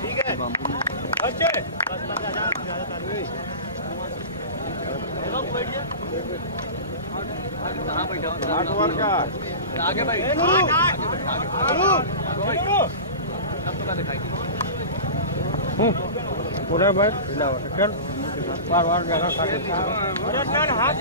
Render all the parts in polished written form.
ठीक है अच्छे आगे भाई पूरा बैठ चल बार बार जगह हाथ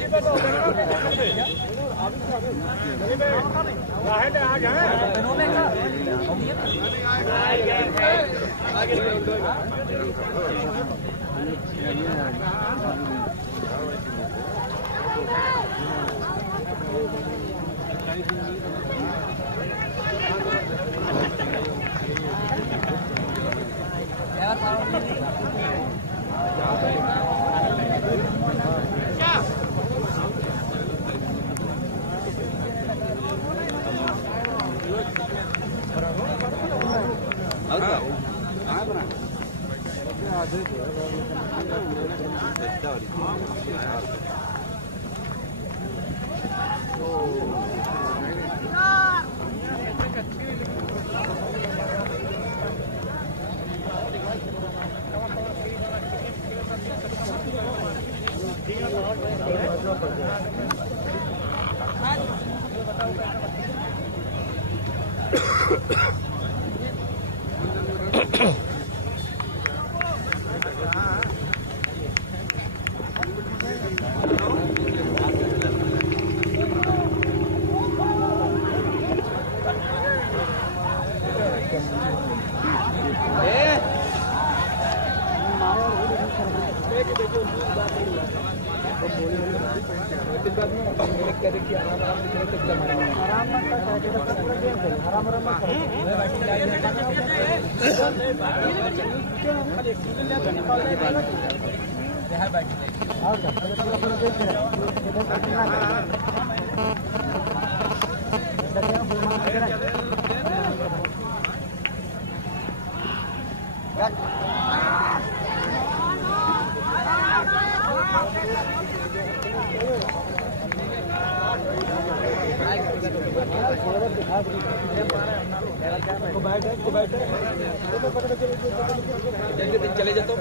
चले जातो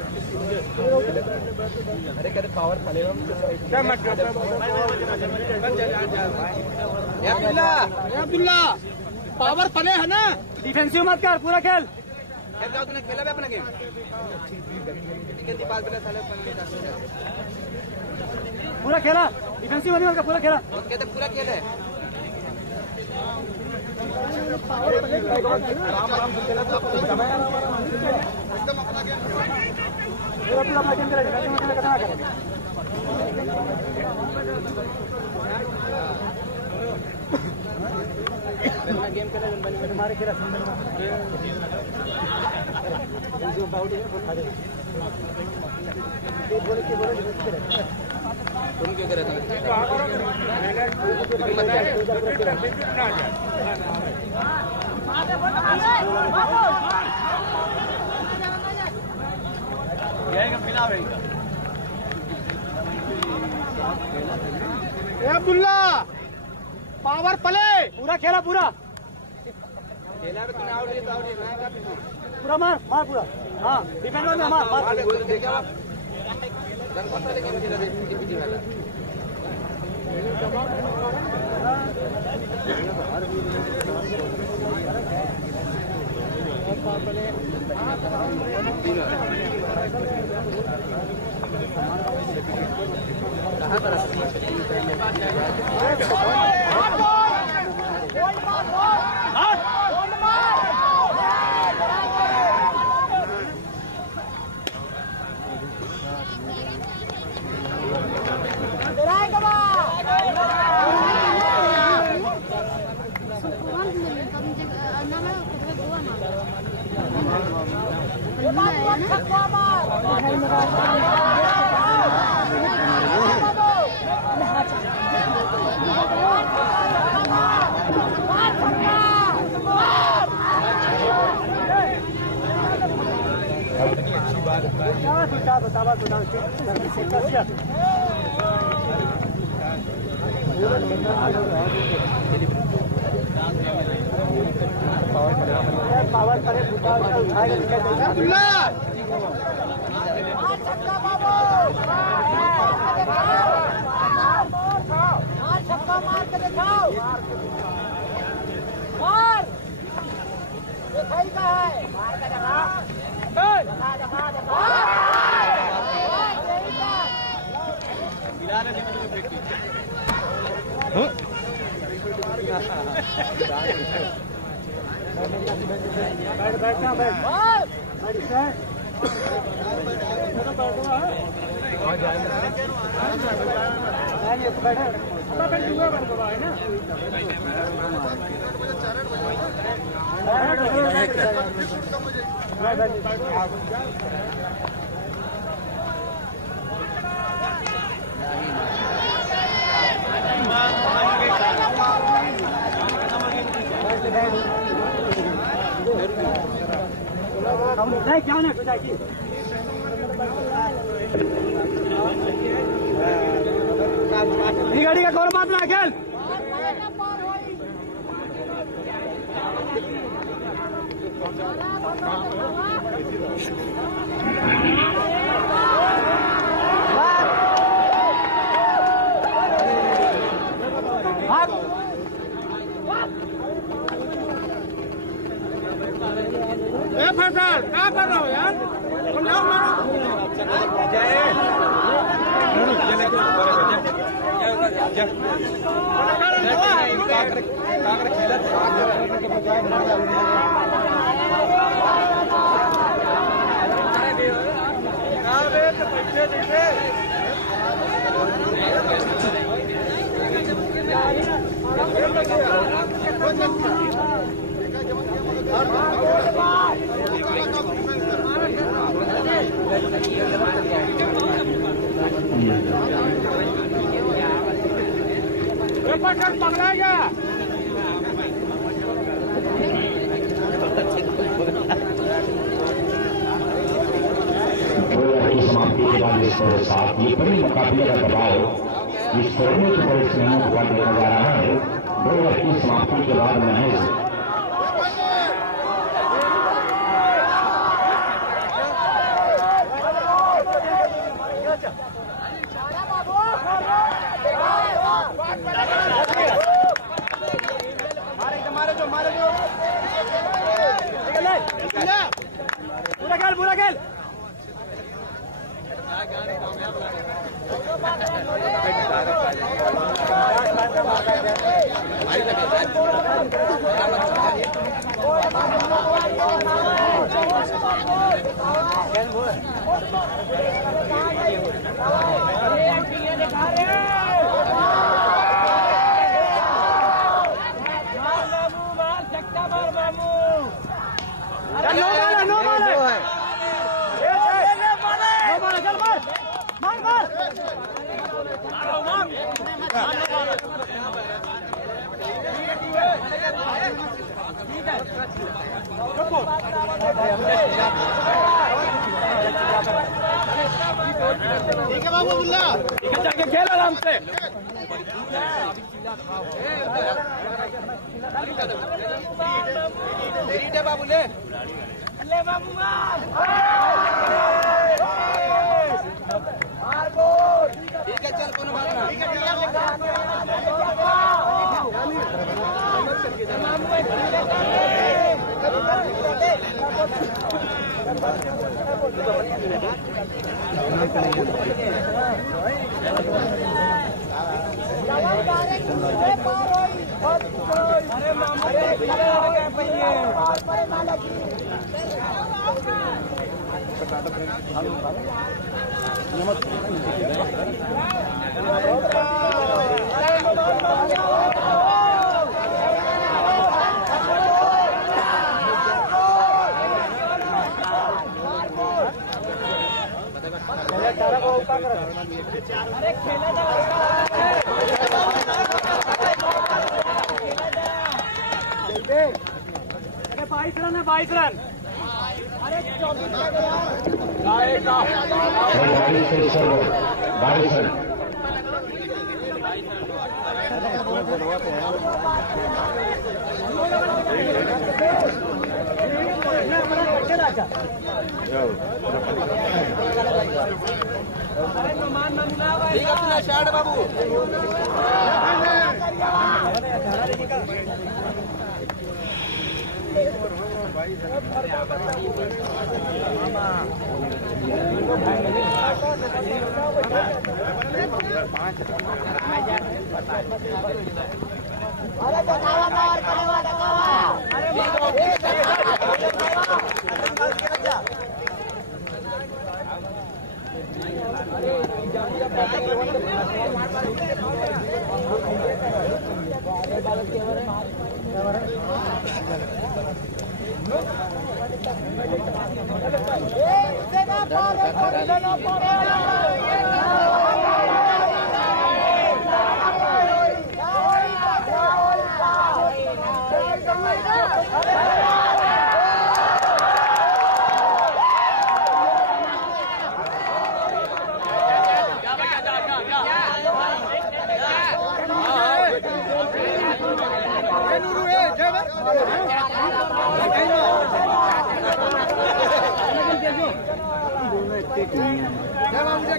अरे कहते पावर फलेगा अब्दुल्ला पावर फले है ना डिफेंसिव मत कर पूरा खेल तूने खेला भी अपना गेम पूरा खेला डिफेंसिव नहीं होगा पूरा खेला कहते पूरा खेल है गेम खेला हमारे खेला तुम क्यों करे अब्दुल्ला पावर प्ले पूरा खेला पूरा खेला भी तूने आउट दिया पूरा मार मार पूरा हाँ डिफेंड में मार मार Nama पावर करे छक्का मार के दिखाओ मार दिखाई का है मार का दिखा दिखा दिखा बैठना बैठ नहीं क्या नहीं कुछ आएगी गाड़ी का कौन बात ना खेल फैसल क्या कर रहा हो यार तुम जाओ पकड़ा गया की समाप्ति के बाद इस साथ ये बड़ी मुकाबले का दबाव इस कोरोना के बड़े स्नेहों को देखा जा रहा है। 2 ओवर की समाप्ति के बाद महज पूरा खेल ठीक है बाबू बुल्ला जाके खेल आराम से बाबू ले बाबू ठीक है चल कोनो बात अरे खेले अरे 22 रन है 22 रन अरे 24 बाबू अरे बतावा मार करवा बतावा अरे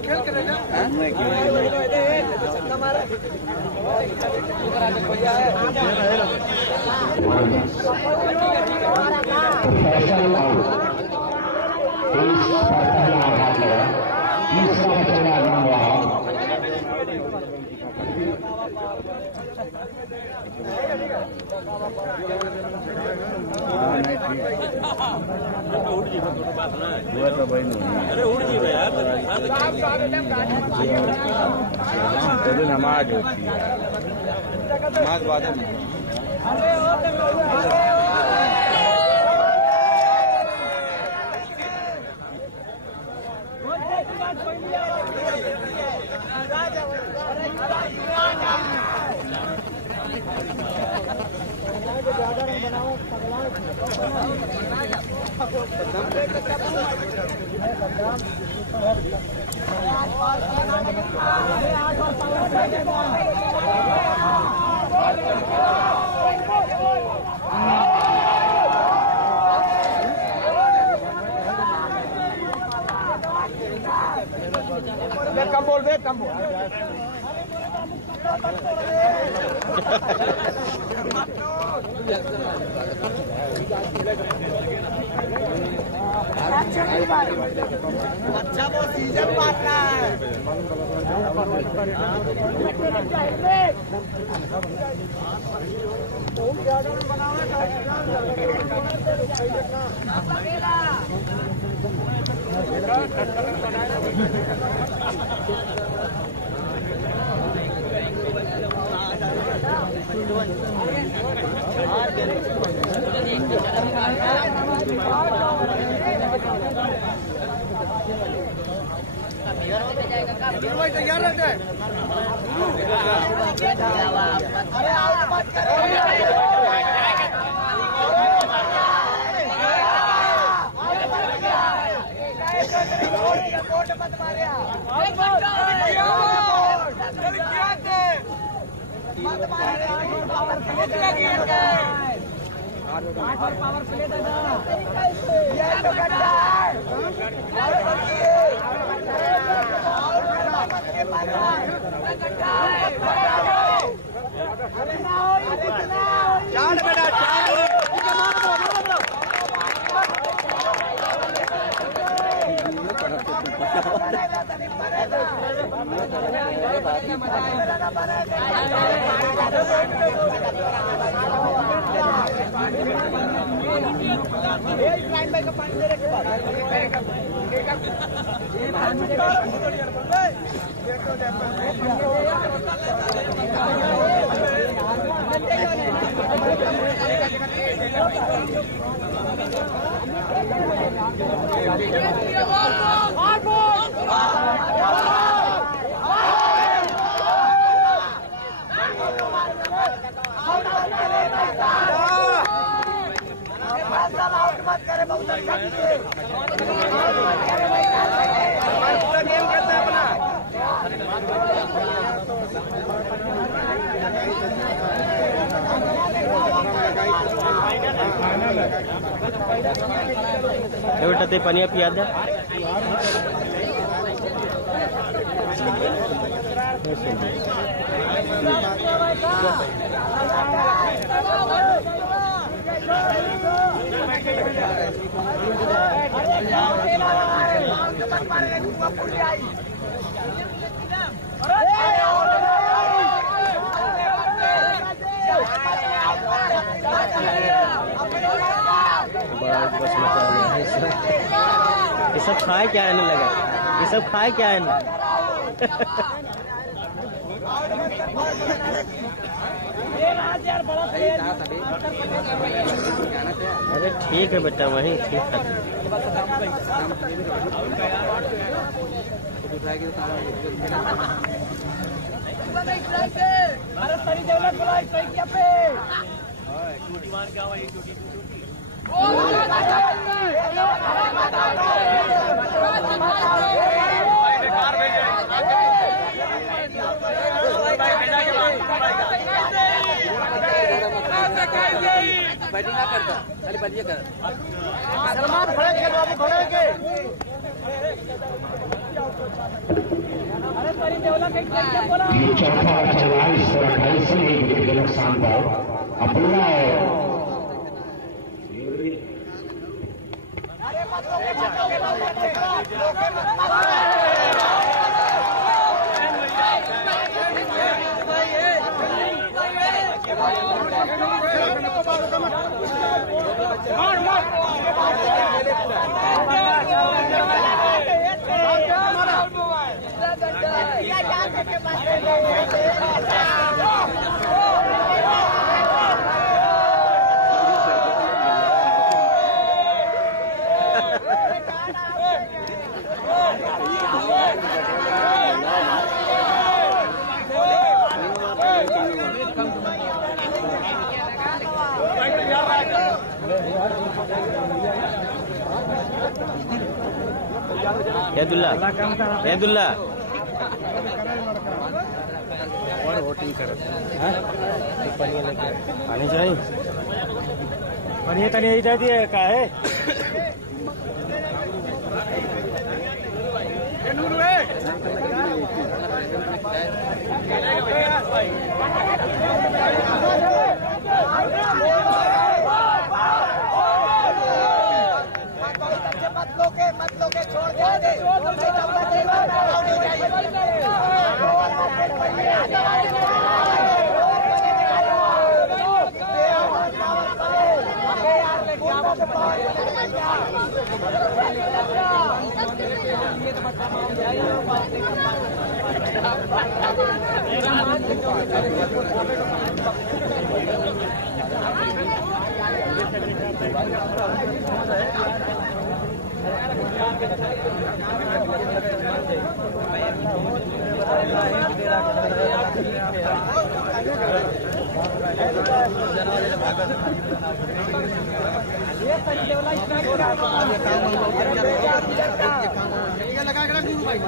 खेल करेगा अरे उड़ जी यार नमाज होती है नमाज बाद में कम बोल बे कम बोल अच्छा वो सीजन पार्टनर तैयार रहते हैं अरे आउट मत करो मत मारे पावर प्ले दादा बेटा ते पानी पिया दे ये सब खाए क्या है लगा, ये सब खाए क्या है अरे ठीक है बेटा, वही ठीक है। सलमान खड़े के बाबू खड़े के ये चौथा 44 और 28 में एक विकेट के नुकसान पर अब्दुल्ला अब्दुल्ला और वोटिंग कर पानी चाहिए, पानी तनी यही जाती है का है मत लो के छोड़ दे भाई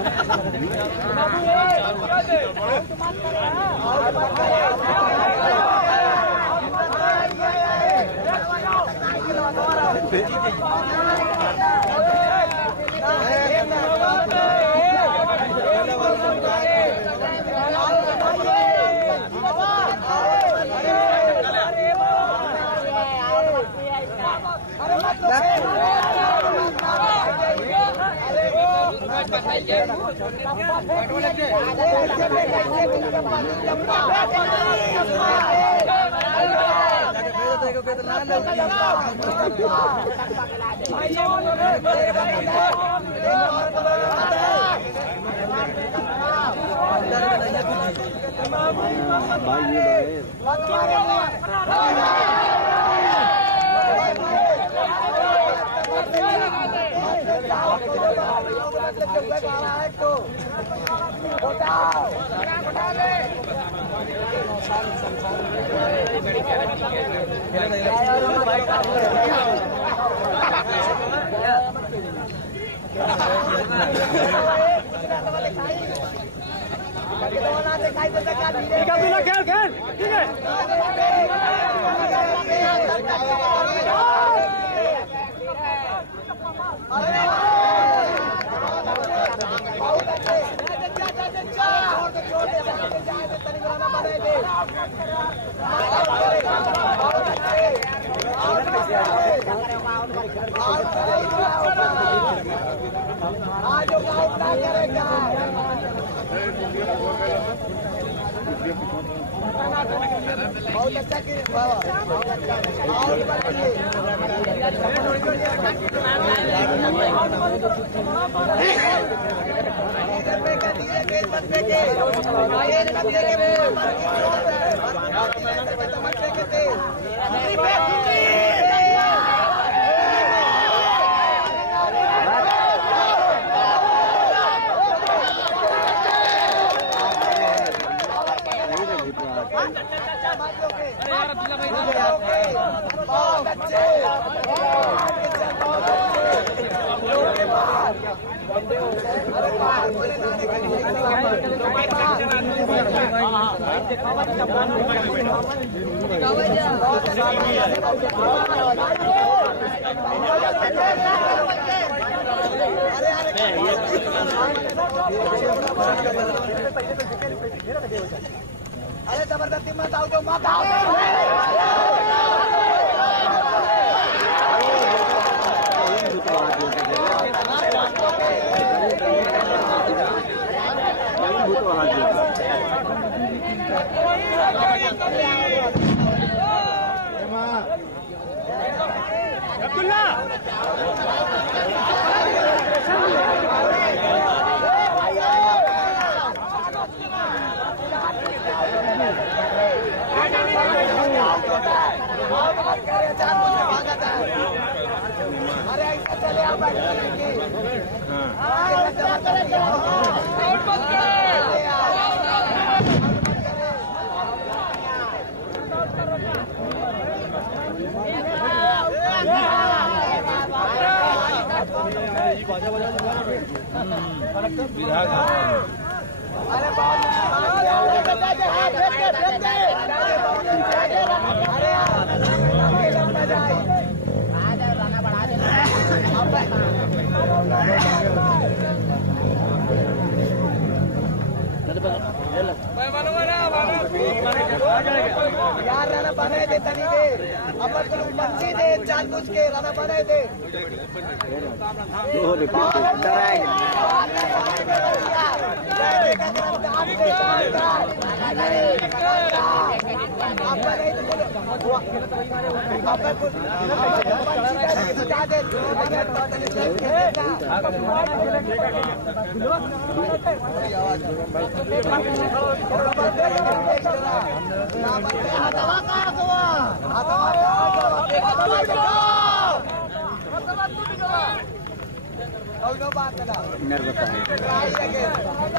खेल खेल ठीक है। बहुत अच्छा अरे जबरदस्ती मत आओ, मत आओ। अरे ऐसा चले आप यार राना बनाए दे तनी दे अपन को मंची दे चाल कुछ के राना बनाए दे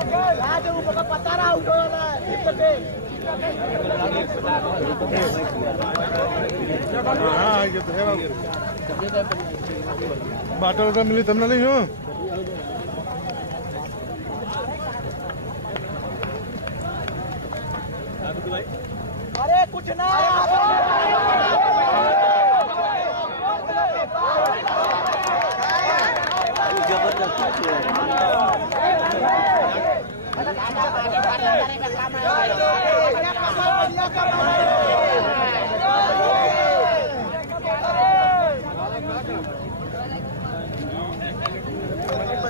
पता रहा बाटल का मिली तुमने नहीं हो अरे कुछ ना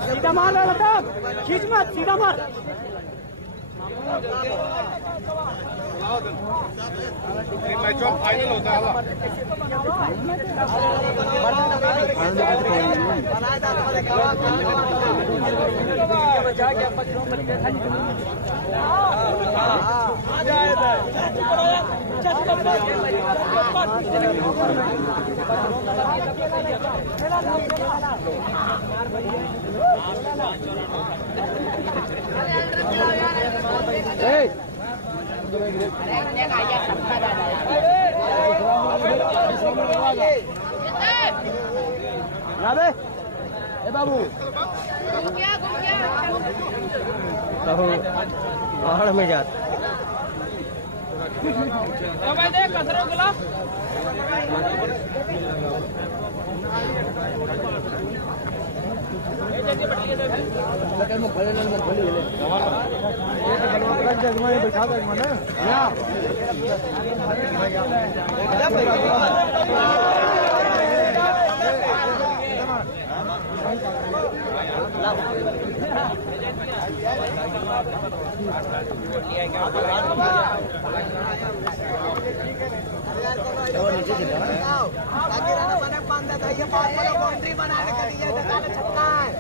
सीधा मार लता खींच मत सीधा मार मैच फाइनल होता है बाबू पहाड़ में जाता बाउंड्री बनाने के लिए छक्का है।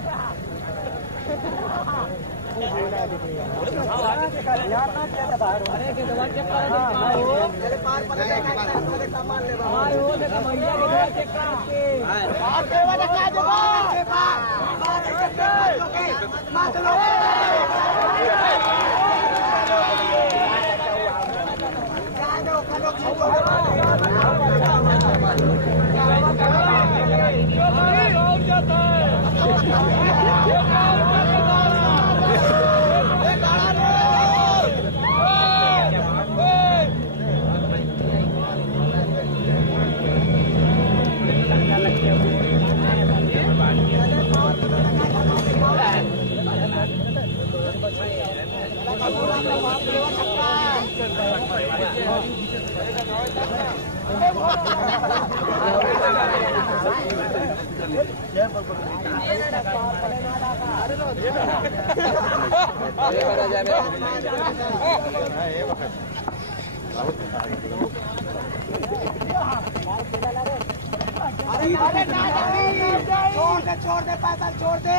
छोड़ दे पैसा छोड़ दे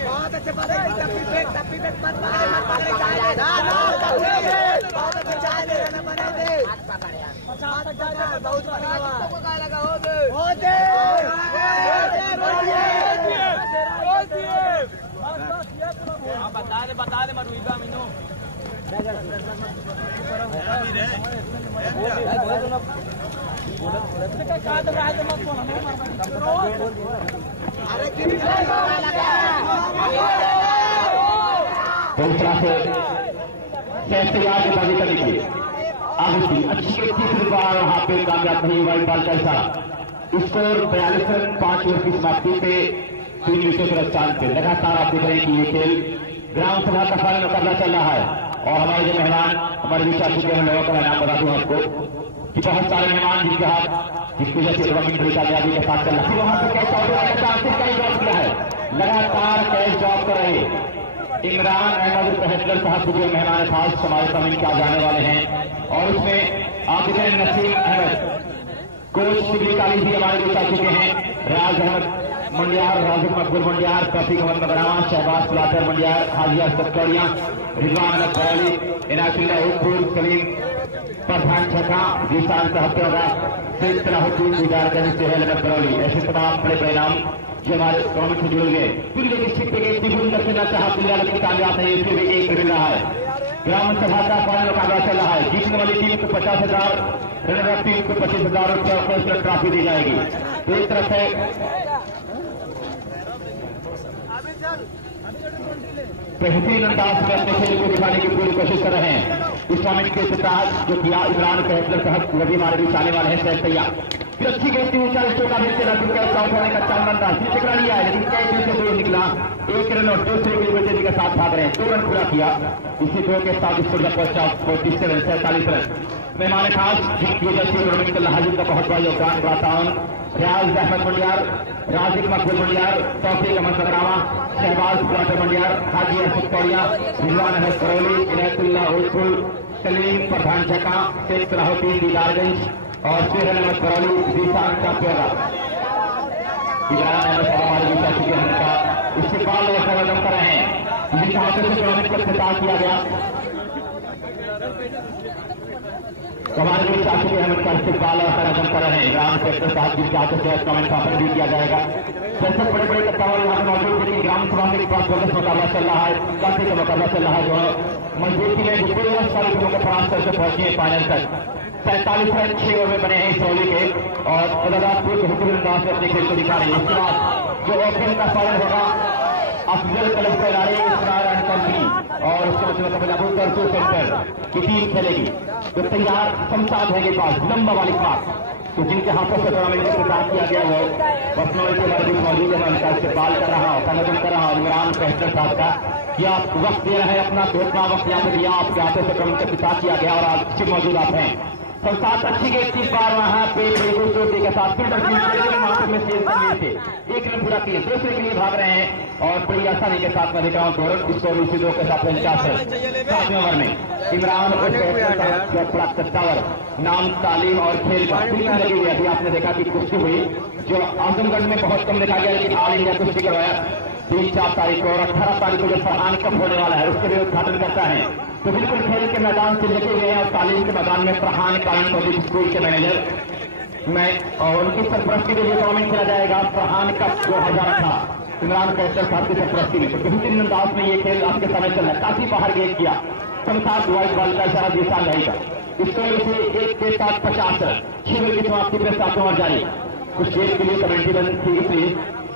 बहुत अच्छे बात है। टप्पी पे मत बता दे मरुइगा मीनू दूसरा से तैयार के बाजी करने की आगे अच्छी तीसरी बार वहां पे कामयाब नहीं हुआ इकबाल कैसा स्कोर 42 रन 5 ओवर की समाप्ति पे 3 विकेट के स्थान पे लगातार आप देख रहे हैं कि ये खेल ग्राम सभा का फाइनल मुकाबला चल रहा है और हमारे जो मेहमान हमारे बीच आ चुके हैं लोगों का मैं नाम बता दूं आपको कि बहुत सारे मेहमान जिनके हाथ जिसकी वजह से रविंद्र कामयाबी के साथ चल रहा है वहां पे कैच जॉब किया है लगातार कैच जॉब कर रहे इमरान अहमद पहसलर साहब को जो मेहमान खास हमारे समय क्या जाने वाले हैं और उसमें आबिद नसीम अहमद कोच शिबली काली भी हमारे बीच आ चुके हैं राज अहमद मंडियार राजिक मकबूल मंडियार तौफीक अहमद मगरामा शहबाज कुलातर मंडियार हाजिया सत्तौड़िया रिजवान अहमद बरौली इनायतुल्लाह हुसैन सलीम प्रधान छठा जीसान साहब होगा सिलसिलाहुद्दीन गुजारगंज सेहल अहमद बरौली ऐसे तमाम बड़े परिणाम जो हमारे कौन से जुड़ गए दिल्ली डिस्ट्रिक्ट के तिगुल दक्षिणा चाह पिल्ला लेकिन कामयाब नहीं इससे भी एक मिल रहा है ग्राम सभा का फाइनल मुकाबला चल रहा है जीतने वाली टीम को 50,000 रनर टीम को 25,000 रुपया ट्रॉफी दी जाएगी तो इस तरफ है बेहतरीन अंदाज में अपने खेल को दिखाने की पूरी कोशिश कर रहे हैं इस टूर्नामेंट के तहत जो किया इमरान कहसलर साहब वो भी हमारे बीच आने वाले हैं सैफ तैयार फिर अच्छी गेंद थी ऊंचा स्टोक का भेजते रहा जिनका आउट होने का चांद बनता है टकरा लिया है लेकिन कैच से दूर निकला 1 रन और 2 बजे के साथ भाग रहे हैं 2 रन पूरा किया इसी 2 के साथ स्कोर का पहुंचा 47 रन मेहमान खास जिनकी वजह से टूर्नामेंट हाजिर का बहुत बड़ा योगदान राताउन रियाज अहमद मंडियार राजिक मकबूल मंडियार तौफीक अहमद मगरामा शहबाज कुलाटर मंडियार हाजिया सत्तौड़िया रिजवान अहमद बरौली इनायतुल्लाह हुसैन सलीम प्रधान झका, शेख सलाहुद्दीन दीदारगंज और शेर अहमद करौली जीसान का प्योरा हमारे का इस्तेमाल और सर्वजम कर रहे हैं, जिस हाथों से टूर्नामेंट को इख्तिताम किया गया। हमारे लिए शासिक अहमद का इस्तेमाल और सर्वजम कर रहे हैं। ग्राम सेक्टर साहब जिसके हाथों से टूर्नामेंट स्थापन भी किया जाएगा। जैसे बड़े बड़े कट्टावाल यहाँ मौजूद है, ग्राम सभा के पास जबरदस्त मुकाबला चल रहा है, काफी का मुकाबला चल रहा है, जो मजबूती में जितने सारी टीमों के परास्त करके पहुंची है फाइनल तक। 47 रन 6 ओवर में बने हैं इस रौली के और खुदादासपुर के हुक्म अंदाज में अपने खेल को दिखा रही है। उसके बाद जो ओपनिंग का फाइनल होगा अफजल कलम खिलाड़ी नारायण कंपनी और उसके मतलब सेंटर की टीम खेलेगी, जो तैयार संसाद है के पास लंबा वाली पास, तो जिनके हाथों से टूर्नामेंट का इख्तिताम किया गया वो बखनौर के बारे में मौजूद है। उनका इस्तेमाल कर रहा हूँ, संगठन कर रहा हूँ इमरान फैसलर साहब का कि आप वक्त दे रहे हैं, अपना भेजना वक्त यहाँ पे दिया, आपके हाथों से टूर्नामेंट का इख्तिताम किया गया और आज मौजूद आप हैं। संसाद अच्छी के 30 बार वहां पे चोटी के साथ फिल्डर में थे, एक रन पूरा किए, दूसरे के लिए भाग रहे हैं और बड़ी आसानी के साथ मैं दिखा हूँ गौरव इसको भी दो के साथ 50 ओवर में इमरान सत्तावर नाम तालीम और खेल का लगी हुई थी। आपने देखा कि कुश्ती हुई जो आजमगढ़ में बहुत कम देखा गया, लेकिन ऑल इंडिया कुश्ती करवाया 3-4 तारीख को और 18 तारीख को जो फरहान कप होने वाला है उसके लिए उद्घाटन करता है। तो बिल्कुल खेल के मैदान से लगे हुए हैं और तालीम के मैदान में फरहान कारण पब्लिक स्कूल के मैनेजर मैं और उनकी सरपरस्ती के लिए टूर्नामेंट खेला जाएगा। फरहान कप 2018 इमरान फैसलर साहब की सरपरस्ती में, तो बेहतरीन अंदाज में ये खेल आपके समय चल रहा है, काफी बाहर गेट किया, संसाद व्हाइट बॉल का इशारा दिशा रहेगा। इसको इसे 1 के साथ 50 रन 6 विकेट की समाप्ति पर 7 ओवर जारी। कुछ देर के लिए कमेंट्री बंद थी इसलिए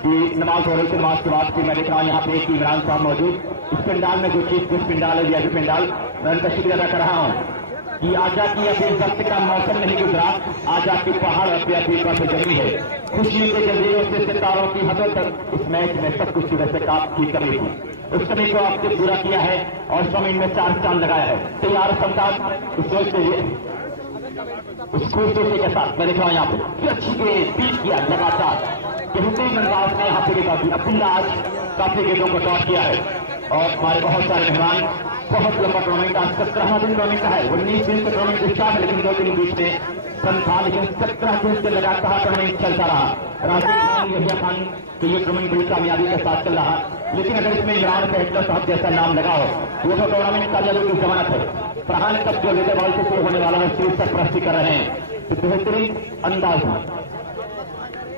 कि नमाज हो रही थी, नमाज के बाद फिर मैं देख रहा हूँ यहाँ पे एक इमरान साहब मौजूद इस पंडाल में, जो चीफ गेस्ट पंडाल है वीआईपी पंडाल, मैं उनका शुक्रिया अदा कर रहा हूँ कि आज की अभी वक्त का मौसम नहीं गुजरा, आज आपकी पहाड़ अपनी पर जमी है, खुशियों के जजीरों से सितारों की हदों तक इस मैच में सब कुछ सुबह से काफी कमी थी, उस समय को आपने पूरा किया है और जमीन में 4 चांद लगाया है। तैयार संसाद इस सोच से उस खूबसूरती के साथ मैं देख रहा हूँ यहाँ पे अच्छी के बीच किया लगातार बेहतरीन अंदाज में यहाँ पे काफी अपनी आज काफी गेंदों को टॉप किया है और हमारे बहुत सारे मेहमान बहुत लंबा टूर्नामेंट आज 17वां दिन टूर्नामेंट का है। 19 दिन से टूर्नामेंट स्टार्ट है, लेकिन 2 दिन बीच में बंद था, लेकिन 17 दिन से लगातार टूर्नामेंट चलता रहा। राशिद खान यहिया खान तो ये टूर्नामेंट बड़ी कामयाबी के साथ चल रहा, लेकिन अगर इसमें इमरान फैसलर साहब जैसा नाम लगा हो वो तो टूर्नामेंट का जरूर जमानत है। फरहान कप जो लेदर बॉल से शुरू होने वाला है उसकी सरपरस्ती कर रहे हैं, तो बेहतरीन अंदाज में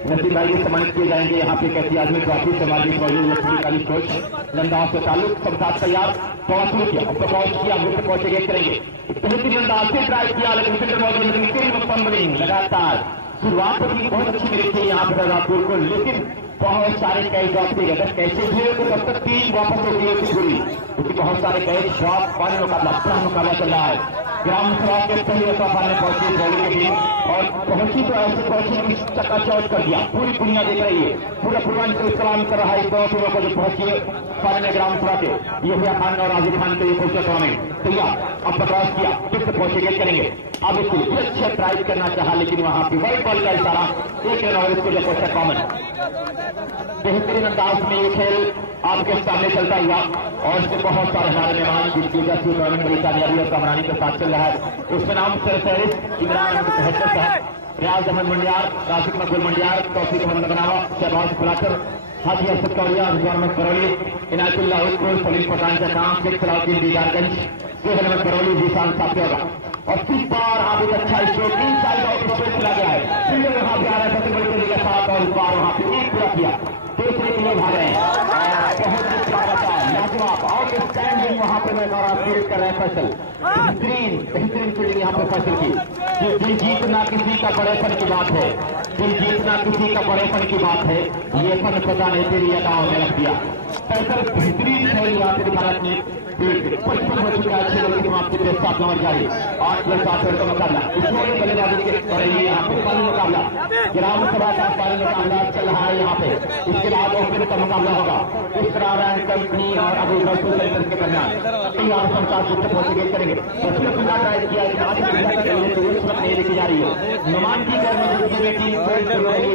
नसीब भाई के सम्मानित किए जाएंगे। यहाँ पे कैसी आदमी ट्रॉफी समाजिक मौजूद काली कोच लंदाव से ताल्लुक सब साथ तैयार शुरू किया, उसको पहुंच किया, मुझे पहुंचेंगे करेंगे बेहतरीन अंदाज से ट्राई किया, लेकिन फिर मौजूद लगातार शुरुआत की बहुत अच्छी मिली थी यहाँ पे राजपुर को, लेकिन बहुत सारे कैच ड्रॉप किए गए, कैसे हुए तो तब तक 3 वापस हो गई थी पूरी, क्योंकि बहुत सारे कैच ड्रॉप पाने मुकाबला चल रहा है। ग्राम सभा के पहले सभा में पहुंची रैली की टीम और पहुंची तो ऐसे पहुंची कि चकाचौंध कर दिया, पूरी दुनिया देख रही है, पूरा पूर्वांचल सलाम कर रहा है इस 2 टीमों को जो पहुंची सारे में ग्राम सभा के यहिया खान और राजीव खान के ये टूर्नामेंट तैयार अब बकवास किया, फिर से पहुंचेंगे करेंगे। अब इसके लिए अच्छा ट्राई करना चाहा, लेकिन वहां पर व्हाइट बॉल का इशारा 1 रन और इसके लिए पहुंचा कॉमन। बेहतरीन अंदाज में ये खेल आपके सामने चलता हुआ और इससे बहुत सारे हमारे मेहमान जिनकी वजह से टूर्नामेंट बड़ी कामयाबी और कमरानी के साथ चल रहा है। उसके नाम से फहरिस्त इमरान अहमद साहब, रियाज अहमद मंडियार, राशिद मकबूल मंडियार, तौफीक मोहम्मद बनावा, शहबाज फुलाकर, हाजी असद कौड़िया, रिजवान अहमद करौली, इनायतुल्लाह हुस्न, सलीम पठान का काम, शेख सलाहुद्दीन दीदारगंज, शेख अहमद करौली, जीसान साथ होगा और 3 बार आप एक अच्छा स्ट्रोक 3 साल चला गया है, फिर वहां पे आ रहा है बड़ी के साथ और इस बार वहां पे 1 पूरा किया, दूसरे के लिए भाग रहे हैं बहुत लाजवाब आउटस्टैंडिंग वहां पे मैं फील्ड कर रहे हैं फैसल, बेहतरीन फील्डिंग यहाँ पे फैसल की। दिल जीतना किसी का बड़ेपन की बात है, दिल जीतना किसी का बड़ेपन की बात है, ये फन पता नहीं तेरी अदाओं में रख दिया। फैसल बेहतरीन है यहाँ पे भारत में 55 हो चुका है, 6 ओवर की समाप्ति पे 7 ओवर जारी, 8+7 ओवर का मुकाबला इसमें बल्लेबाजी के करेंगे यहाँ पे फाइनल मुकाबला, ग्राम सभा का फाइनल मुकाबला चल रहा है यहाँ पे। इसके बाद ओपनर का मुकाबला होगा इस नारायण कंपनी और अभी रसूल सेंटर के दरमियान तैयार संसार से पहुंचेंगे करेंगे। उसने पूरा ट्राई किया नहीं लेके जा रही है नुमान की घर में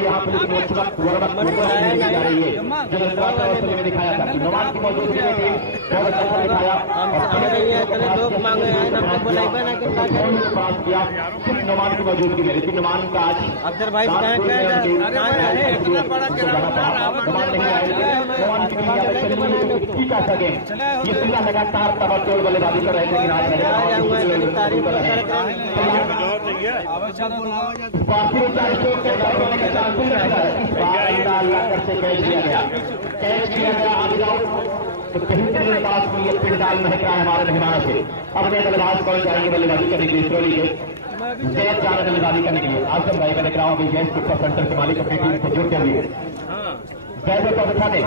यहाँ पे उस वक्त लेके जा रही है, जो में दिखाया था नुमान की मौजूदगी में टीम दिखाया गया लोग मांगे हैं ना बुलाइबे ना कि पास किया सिर्फ नुमान की मौजूदगी में, लेकिन नुमान का आज अफसर भाई कहाँ ठीक आ सके। ये पिल्ला लगातार तबड़तोड़ बल्लेबाजी कर रहे थे, लेकिन आज कैच किया गया, आगे जाओ तो बेहतरीन अंदाज में ये पिंडाल महक रहा है हमारे मेहमानों से। अपने बल्लेबाज कौन जाएंगे बल्लेबाजी करने के लिए, इसरोली के जैस जा रहे बल्लेबाजी करने के लिए। आजम भाई मैं देख रहा हूँ कि जैस सुपर सेंटर के मालिक अपनी टीम को जुड़ते हुए जैसे तो दिखा दे।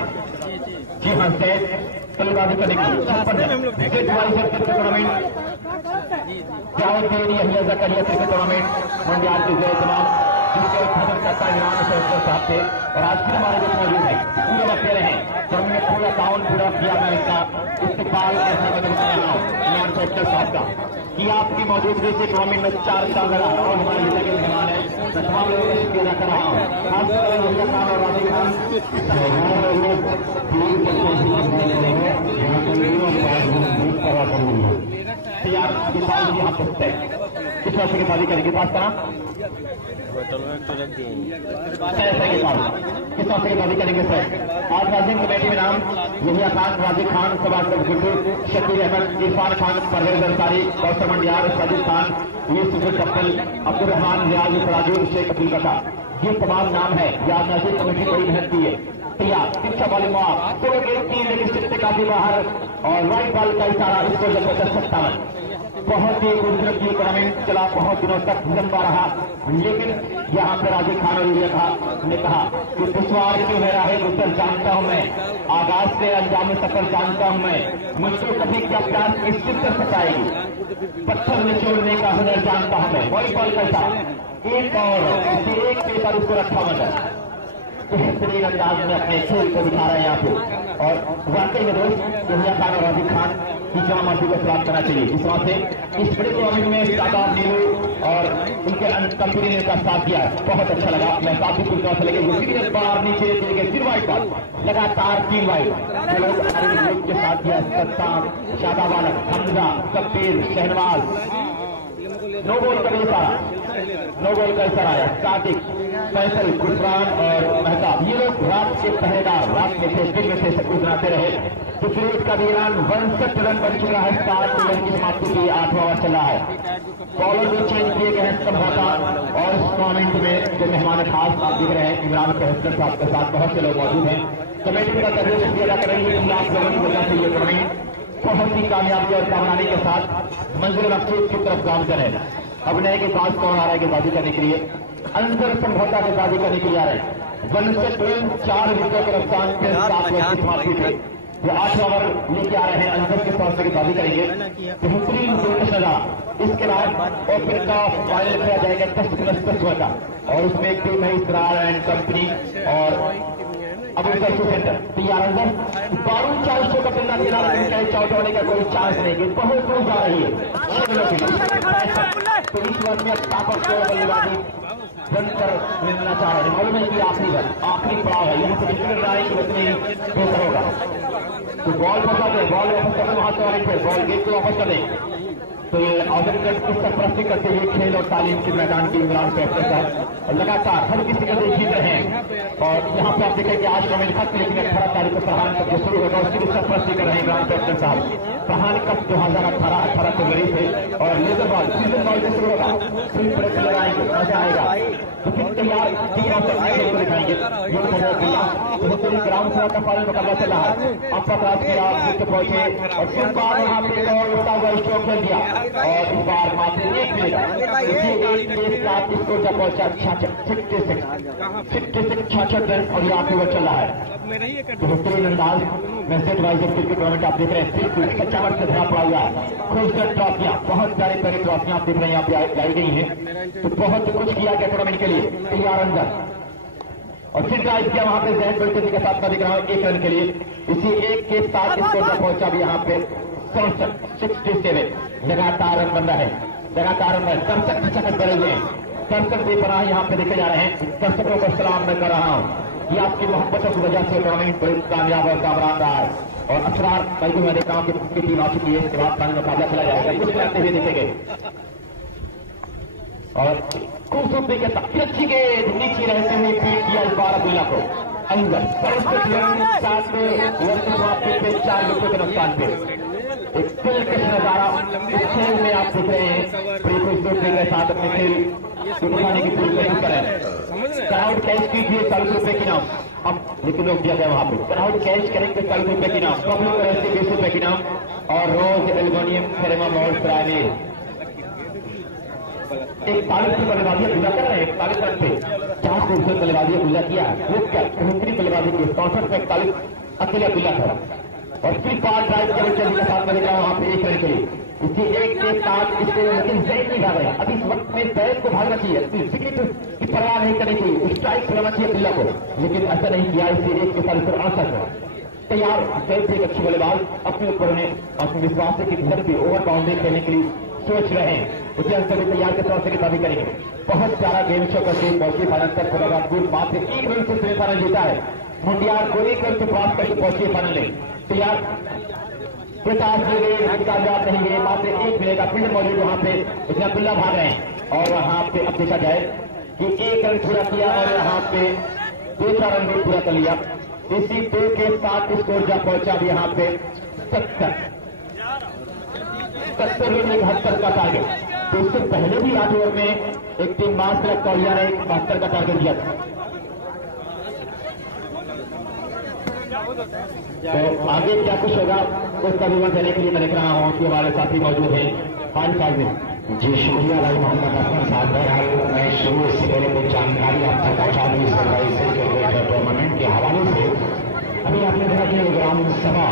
जी हाँ, जैस बल्लेबाजी करने के लिए टूर्नामेंट जाओ तेरी अहलिया करियर क्रिकेट टूर्नामेंट मंडियाल के जय तमाम जिसके उद्घाटन करता है इमरान साहब से, और आज फिर हमारे बीच मौजूद है। पूरे वक्त रहे तो हमने पूरा टाउन पूरा किया मैं इसका इस्तेमाल ऐसा बता रहा हूँ इमरान साहब का कि आपकी मौजूदगी से टूर्नामेंट में 4 साल लगा और हमारे जिले के मेहमान है तमाम लोगों को शुक्रिया अदा कर रहा हूँ। खासकर भैया खान और राजीव खान यहाँ पुस्तक किस वर्ष की शादी करेंगे पास करा किस वर्ष की शादी करेंगे सर। आज राजिंग कमेटी में नाम भैया खान, राजीव खान, सबाज गुड्डू, शकील अहमद, इरफान खान, परवेज अंसारी, कौशल मंडियार, साजिद खान, यूसुफ चप्पल, अब्दुल रहमान, रियाज राजू, शेख अब्दुल बता, ये तमाम नाम है। आज राजिंग कमेटी बड़ी मेहनत की है। तैयार शिक्षा वाले माफ दो गेट की, लेकिन शिक्षक काफी बाहर और राइट बॉल का इशारा इसको जब 57 बहुत ही खूबसूरत ये टूर्नामेंट चला, बहुत दिनों तक लंबा रहा, लेकिन यहाँ पे राजीव खान और ने कहा कि दुश्वार क्यों मेरा है उत्तर जानता हूँ मैं, आगाज से अंजाम सफर जानता हूँ मैं, मुझको कभी क्या प्यार निश्चित कर सकाएगी, पत्थर निचोड़ने का हुनर जानता हूँ मैं। वही बॉल कैसा एक और एक पेपर उसको रखा मतलब बेहतरीन अंदाज में अपने खेल को दिखा रहे हैं यहाँ पे। और वाकई में दोस्त भैया खान और राजीव खान की जमा मर्जी को सलाम करना चाहिए। इस तरह से इस बड़े टूर्नामेंट में शादाब नीलू और उनके कंपनी ने का साथ दिया, बहुत अच्छा लगा। मैं काफी कुछ तरह से लेकिन बाहर नीचे लेके फिर वाइट बॉल लगातार 3 वाइट लोग ग्रुप के साथ दिया, सत्ताम, शादाब आलम, हमजा, कबीर, शहनवाज, नो बॉल का ये सारा नो बॉल का इशारा आया। कार्तिक, फैसल, गुलफरान और मेहताब ये लोग रात के पहरेदार, रात में थे, दिन में थे, सब गुजराते रहे। दूसरे का भी रन 62 रन बन चुका है। 7 ओवर की समाप्ति की 8वां ओवर चला है। बॉलर भी चेंज किए गए हैं संभवता। और इस टूर्नामेंट में जो मेहमान खास आप दिख रहे हैं इमरान कहस्कर साहब के साथ बहुत से लोग मौजूद हैं। कमेटी का तर्ज शुक्रिया कर रही है। आप लोगों की वजह से ये टूर्नामेंट बहुत ही कामयाबी और कामयाबी के साथ मंजिल मकसूद की तरफ गामजन है। अब नए के पास कौन आ रहा है गेंदबाजी करने के लिए, अंदर समझौता गेंदबाजी करने के लिए आ रहे हैं। 4 विकेटों के रफ्तार के 7 ओवर की समाप्ति थे। जो 8 ओवर लेके आ रहे हैं अंदर के तौर से गेंदबाजी करेंगे। बेहतरीन 2 सजा। इसके बाद ओपन का फाइनल किया जाएगा 10+10 ओवर का, और उसमें एक टीम है इसरार एंड कंपनी और अब सेंटर तैयार अंदर 12-400 का पिल्ला खेला, चाहे चौट होने का कोई चांस नहीं, बहुत दूर जा रही है। तो इस वर्ष में ताकत बल्लेबाजी बनकर मिलना चाह रहे हैं। मालूम है कि आखिरी पड़ाव है, यहाँ से निकल रहा है कि उतनी बेहतर होगा। तो बॉल फंसा दे, बॉल वापस करने वहां से वाले थे, बॉल गेट को वापस कर दे। तो ये ऑर्गेनाइजर की सरपरस्ती करते हुए खेल और तालीम के मैदान की इमरान कहते लगातार हर किसी का जीत रहे हैं। और यहाँ पे आप देखें कि आज टूर्नामेंट खत्म, लेकिन 18 तारीख को प्रधान कप जो शुरू होगा उसकी भी सरपरस्ती कर रहे हैं इमरान कैप्टन साहब। प्रधान कप 2018 18 फरवरी से और लेजर बॉल सीजन बॉल से शुरू होगा। फिर बड़े प्लेयर आएंगे, मजा आएगा। तो फिर तैयार दिखाएंगे ग्राउंड का फाइनल मुकाबला चल रहा है। अब तक रात के आप पहुंचे और फिर बार यहाँ पे स्ट्रोक खेल दिया और इस बार मात्र 1 मिनट साथ इसको जब पहुंचा 66 रन और यहाँ पे वो चल रहा है। बेहतरीन अंदाज में सेट वाइज क्रिकेट टूर्नामेंट आप देख रहे हैं, बिल्कुल सच्चावट से धरा पड़ा हुआ है। खूबसूरत ट्रॉफियां, बहुत सारे प्यारी ट्रॉफियां आप देख रहे हैं यहाँ पे लाई गई हैं। तो बहुत कुछ किया गया टूर्नामेंट के लिए। तैयार अंदर और फिर ड्राइव किया वहां पे जैन बल्टेनी के साथ दिख रहा हूं 1 रन के लिए। इसी 1 के साथ इसको जब पहुंचा भी यहाँ पे 67 लगातार रन बन रहा है, लगातार रन 67 बने हुए हैं। 67 बेपनाह यहाँ पे देखे जा रहे हैं। दर्शकों को सलाम मैं कर रहा हूँ, ये आपकी मोहब्बतों की वजह से टूर्नामेंट बड़ी कामयाब और कामयाब रहा है। और असरार कल भी मैं देख रहा हूँ कि टीम आ चुकी है। इसके बाद फाइनल मुकाबला चला जाएगा, कुछ करते हुए दिखेंगे। और खूबसूरती के साथ अच्छी गेंद नीचे रहते हुए फीड किया इस बार अब्दुल्ला को अंदर 7 पे 4 विकेट के नुकसान पे। एक दिलकश नजारा इस खेल में आप देख रहे हैं। के साथ अपने खेल दिखाने की पूरी कोशिश करें। क्राउड कैच कीजिए 40 रुपए की नाम। अब लेकिन लोग दिया गया वहां पे क्राउड कैच करेंगे 40 रुपए की नाम, पब्लिक करेंगे 20 रुपए की नाम और रोज एल्युमिनियम थर्मामोल प्राइमेल। 41 की बल्लेबाजी पूजा कर रहे हैं। 41 रन पे 4 खूबसूरत बल्लेबाजी पूजा किया। बेहतरीन बल्लेबाजी की 64 पे 41 अकेले अब्दुल्ला था और फिर 5 ड्राइव के साथ बने वहां पे 1 रन के लिए इसी एक के साथ इसको लेकिन जैद नहीं भाग रहे। अभी इस वक्त में जैद को भागना चाहिए, विकेट की परवाह नहीं करनी चाहिए, स्ट्राइक करना चाहिए अब्दुल्ला को, लेकिन ऐसा नहीं किया। इसे एक के साथ इस पर आंसर है तैयार। जैद एक अच्छी बल्लेबाज अपने ऊपर उन्हें आत्मविश्वास की घर पे ओवर बाउंड्री खेलने के लिए सोच रहे हैं। उसे सभी तैयार के तौर से किताबी करेंगे। बहुत सारा गेम शो करके पहुंची फाइनल तक खुदाबादपुर मात्र 1 रन से सेमीफाइनल जीता है। मुंडियार को 1 रन से क्रॉस करके पहुंची फाइनल में तैयार। 50 कामयाब नहीं गए, मात्र 1 मिलेगा फील्ड मौजूद वहां पे। इसमें अब्दुल्ला भाग रहे हैं और वहां पे अब देखा जाए कि 1 रन पूरा किया और यहाँ पे 2-4 रन भी पूरा कर लिया। इसी 2 के साथ स्कोर जब पहुंचा अब यहाँ पे 70 रन 71 का टारगेट। तो इससे पहले भी आज ओवर में एक टीम मास रखता हुआ ने 72 का टारगेट दिया था। तो आगे क्या कुछ होगा उसका विवरण देने के लिए मैं देख रहा हूँ कि हमारे साथी मौजूद हैं फाइनल साइड में। जी शुक्रिया भाई मोहम्मद अफर साहब। बहरहाल मैं शुरू से पहले कुछ जानकारी आपको पहुंचा दी टूर्नामेंट के हवाले से। अभी आपने देखा कि ग्राम सभा